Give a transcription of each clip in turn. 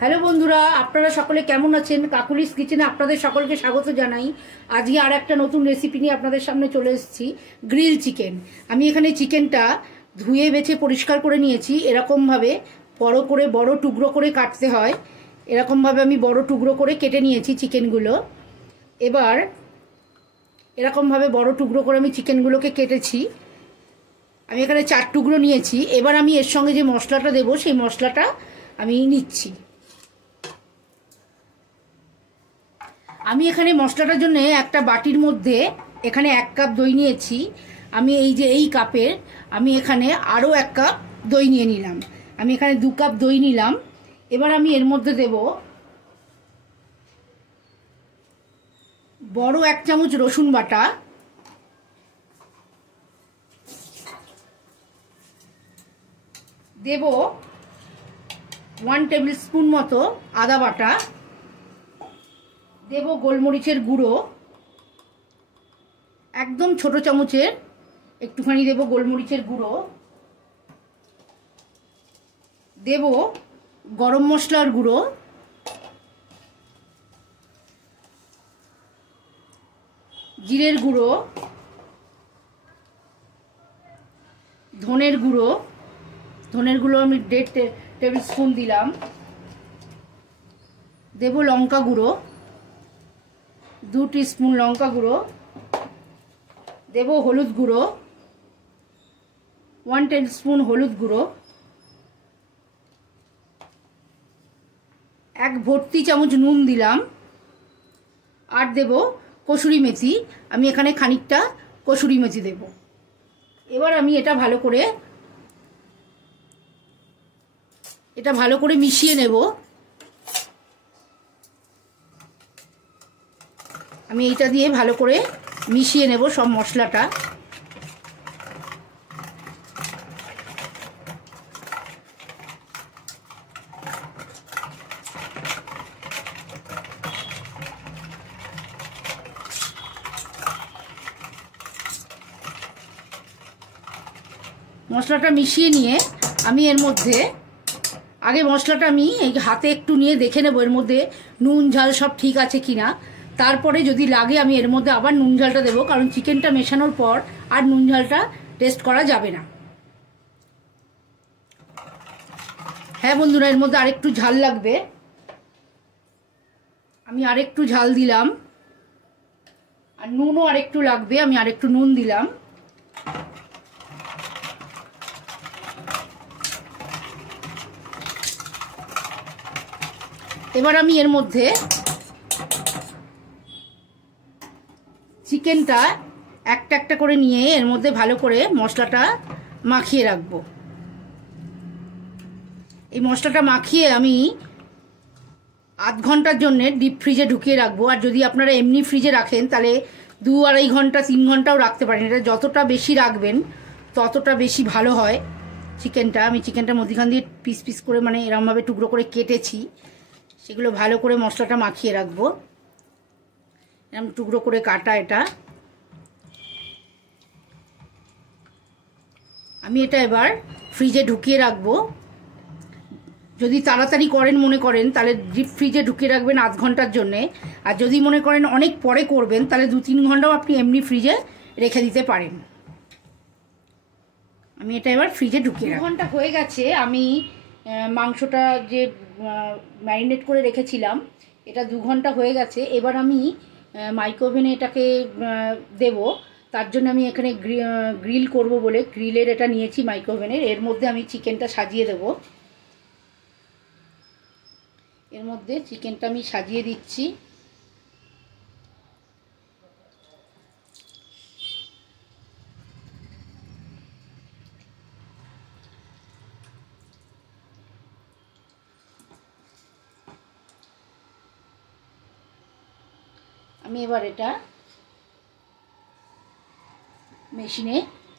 Hello বন্ধুরা, আপনারা সকলে কেমন আছেন? কাকুলিস কিচেনে আপনাদের সকলকে স্বাগত জানাই। আজকে আর একটা নতুন রেসিপি নিয়ে আপনাদের সামনে চলে এসেছি, গ্রিল চিকেন। আমি এখানে চিকেনটা ধুয়ে বেছে পরিষ্কার করে নিয়েছি। এরকমভাবে বড় টুকরো করে কাটতে হয়। এরকমভাবে আমি বড় টুকরো করে কেটে নিয়েছি চিকেনগুলো। এবার এরকমভাবে বড় টুকরো করে আমি চিকেনগুলোকে কেটেছি। আমি এখানে 4 টুকরো নিয়েছি। এবার আমি এর সঙ্গে যে মশলাটা দেবো সেই মশলাটা আমি নিচ্ছি। আমি এখানে মশলাটার জন্য একটা বাটির মধ্যে এখানে 1 কাপ দই নিয়েছি। আমি এই কাপের আমি এখানে আরও 1 কাপ দই নিয়ে নিলাম। আমি এখানে 2 কাপ দই নিলাম। এবার আমি এর মধ্যে দেব বড় 1 চামচ রসুন বাটা, দেব 1 টেবিল স্পুন মতো আদা বাটা, দেব গোলমরিচের গুঁড়ো একদম ছোট চামচের একটুখানি দেব গোলমরিচের গুঁড়ো, দেব গরম মশলার গুঁড়ো, জিরের গুঁড়ো, ধনের গুঁড়ো আমি 1.5 টেবিল স্পুন দিলাম, দেব লঙ্কা গুঁড়ো 2 টিস্পুন লঙ্কা গুঁড়ো, দেব হলুদ গুঁড়ো 1 টেবিল স্পুন হলুদ গুঁড়ো, 1 ভর্তি চামচ নুন দিলাম, আর দেব কসুরি মেথি। আমি এখানে খানিকটা কসুরি মেথি দেব। এবার আমি এটা ভালো করে মিশিয়ে নেব। আমি এটা দিয়ে ভালো করে মিশিয়ে নেব সব মশলাটা। মশলাটা মিশিয়ে নিয়ে আমি এর মধ্যে মশলাটা আমি এই হাতে একটু নিয়ে দেখে নেব এর মধ্যে নুন ঝাল সব ঠিক আছে কিনা। তারপরে যদি লাগে আমি এর মধ্যে আবার নুন ঝালটা দেবো, কারণ চিকেনটা মেশানোর পর আর নুন ঝালটা টেস্ট করা যাবে না। হ্যাঁ বন্ধুরা, এর মধ্যে আরেকটু ঝাল লাগবে। আমি আরেকটু ঝাল দিলাম, আর নুনও আরেকটু লাগবে। আমি আরেকটু নুন দিলাম। এবার আমি এর মধ্যে চিকেনটা একটা করে নিয়ে এর মধ্যে ভালো করে মশলাটা মাখিয়ে রাখবো। এই মশলাটা মাখিয়ে আমি আধ ঘন্টার জন্য ডিপ ফ্রিজে ঢুকিয়ে রাখবো। আর যদি আপনারা এমনি ফ্রিজে রাখেন তাহলে 2-2.5 ঘন্টা 3 ঘন্টাও রাখতে পারেন। এটা যতটা বেশি রাখবেন ততটা বেশি ভালো হয় চিকেনটা। আমি চিকেনটা মধ্যখান দিয়ে পিস পিস করে মানে এরমভাবে টুকরো করে কেটেছি, সেগুলো ভালো করে মশলাটা মাখিয়ে রাখবো। এরকম টুকরো করে কাটা এটা। আমি এটা এবার ফ্রিজে ঢুকিয়ে রাখবো। যদি তাড়াতাড়ি মনে করেন তাহলে ডিপ ফ্রিজে ঢুকিয়ে রাখবেন আধ ঘন্টার জন্যে। আর যদি মনে করেন অনেক পরে করবেন তাহলে 2-3 ঘন্টাও আপনি এমনি ফ্রিজে রেখে দিতে পারেন। আমি এটা এবার ফ্রিজে ঢুকিয়ে রাখবো। 2 ঘন্টা হয়ে গেছে। আমি মাংসটা যে ম্যারিনেট করে রেখেছিলাম এটা 2 ঘন্টা হয়ে গেছে। এবার আমি মাইক্রোওভেনে এটাকে দেব। তার জন্য আমি এখানে গ্রিল করব বলে গ্রিলের এটা নিয়েছি মাইক্রোওভেনের। এর মধ্যে আমি চিকেনটা সাজিয়ে দেব। এর মধ্যে চিকেনটা আমি সাজিয়ে দিচ্ছি। আমি এবার এটা মেশিনে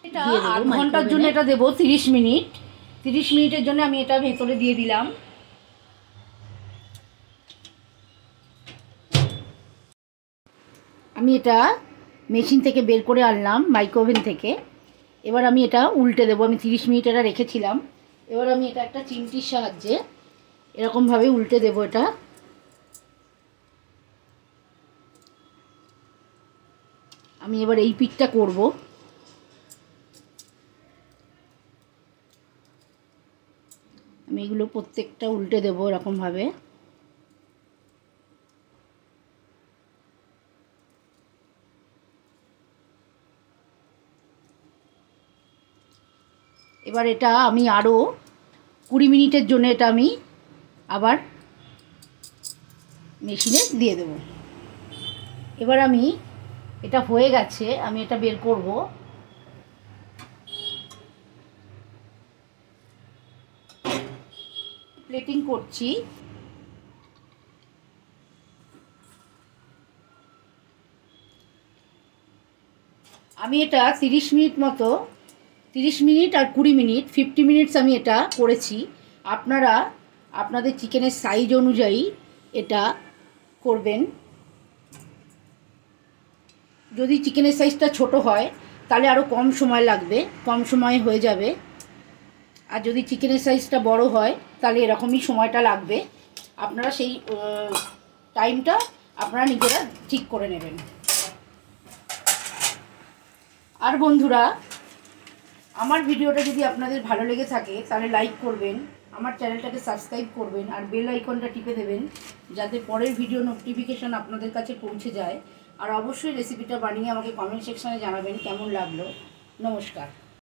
এটা আধ ঘন্টার জন্য এটা দেবো 30 মিনিট। 30 মিনিটের জন্য আমি এটা ভেতরে দিয়ে দিলাম। আমি এটা মেশিন থেকে বের করে আনলাম মাইক্রোওভেন থেকে। এবার আমি এটা উল্টে দেবো। আমি 30 মিনিট এটা রেখেছিলাম। এবার আমি এটা একটা চিমটির সাহায্যে এরকমভাবে উল্টে দেবো এটা। আমি এবার এই পিঠটা করব। আমি এগুলো প্রত্যেকটা উল্টে দেবো এরকমভাবে। এবার এটা আমি আরও 20 মিনিটের জন্য এটা আমি আবার মেশিনে দিয়ে দেব। এবার আমি এটা হয়ে গেছে, আমি এটা বের করব। প্লেটিং করছি। আমি এটা 30 মিনিট মতো, 30 মিনিট আর 20 মিনিট, 50 মিনিটস আমি এটা করেছি। আপনারা আপনাদের চিকেনের সাইজ অনুযায়ী এটা করবেন। যদি চিকেনের সাইজটা ছোট হয় তাহলে আরও কম সময় লাগবে, কম সময়ে হয়ে যাবে। আর যদি চিকেনের সাইজটা বড় হয় তাহলে এরকমই সময়টা লাগবে। আপনারা সেই টাইমটা আপনারা নিজেরা ঠিক করে নেবেন। আর বন্ধুরা, আমার ভিডিওটা যদি আপনাদের ভালো লেগে থাকে তাহলে লাইক করবেন, আমার চ্যানেলটাকে সাবস্ক্রাইব করবেন আর বেল আইকনটা টিপে দেবেন যাতে পরের ভিডিও নোটিফিকেশান আপনাদের কাছে পৌঁছে যায়। আর অবশ্যই রেসিপিটা বানিয়ে আমাকে কমেন্ট সেকশানে জানাবেন কেমন লাগলো। নমস্কার।